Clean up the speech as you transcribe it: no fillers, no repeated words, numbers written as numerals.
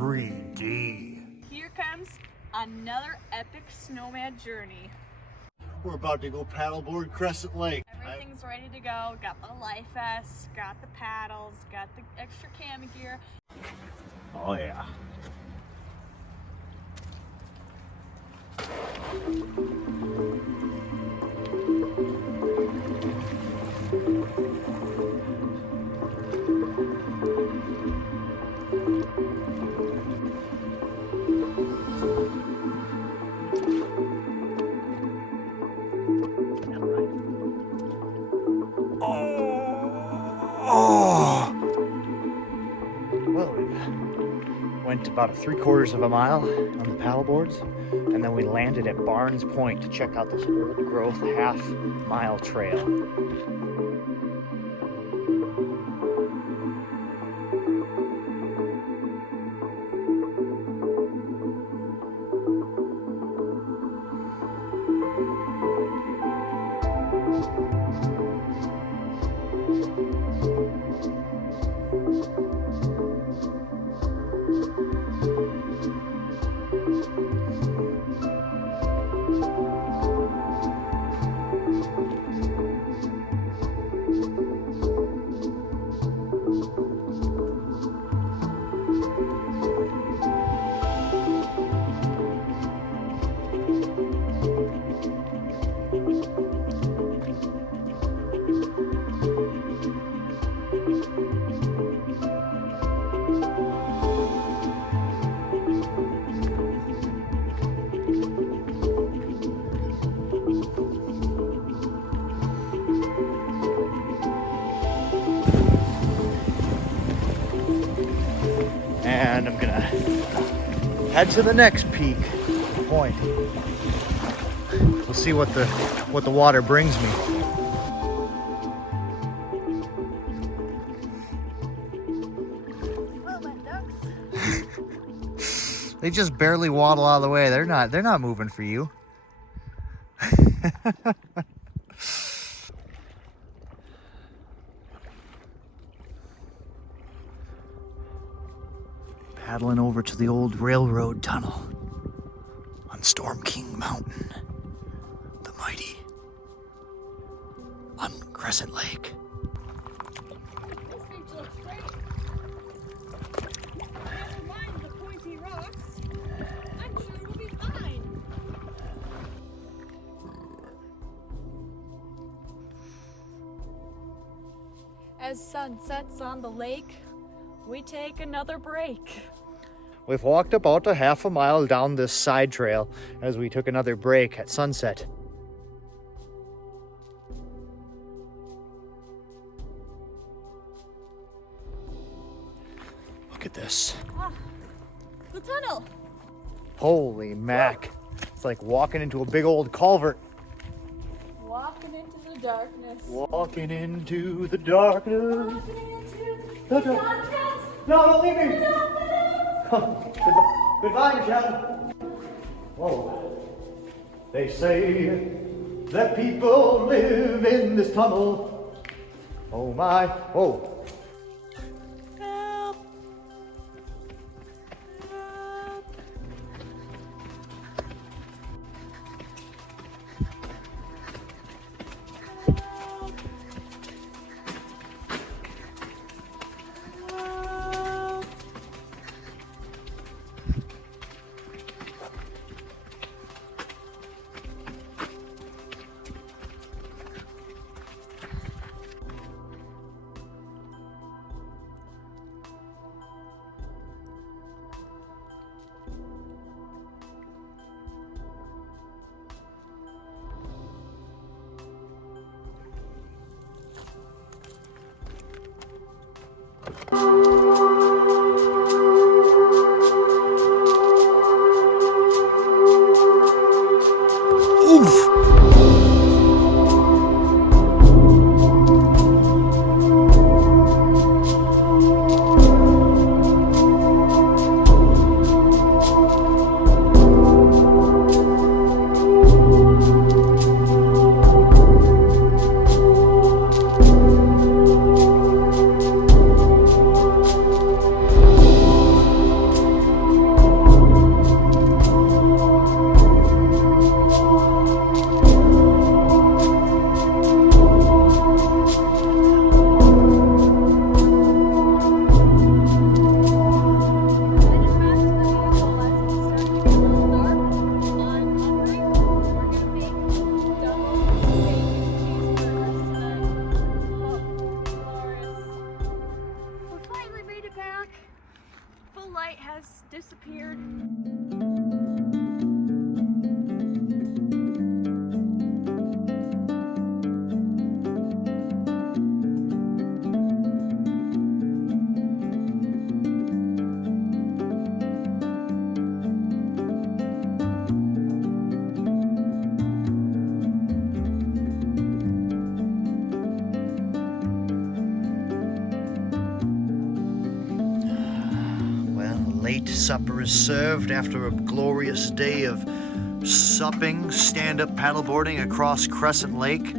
3D. Here comes another epic snowman journey. We're about to go paddleboard Crescent Lake. Everything's ready to go. Got the life vests, got the paddles, got the extra cami gear. Oh yeah. Oh! Well, we went about 3/4 of a mile on the paddleboards, and then we landed at Barnes Point to check out this old growth half-mile trail. And I'm gonna head to the next peak point. We'll see what the water brings me. Well, my ducks. They just barely waddle out of the way. They're not moving for you. Paddling over to the old railroad tunnel on Storm King Mountain, the mighty, on Crescent Lake. This beach looks great. Never mind the pointy rocks. I'm sure we'll be fine. As sun sets on the lake, we take another break. We've walked about a half a mile down this side trail as we took another break at sunset. Look at this. Ah, the tunnel. Holy mac. It's like walking into a big old culvert. Walking into the darkness. Walking into the darkness. Walking into No, the no. darkness. No, don't leave me. Goodbye, Michelle. Whoa. They say that people live in this tunnel. Oh my. Whoa. Help. Help. Help. disappeared. Late supper is served after a glorious day of supping, stand-up paddleboarding across Crescent Lake.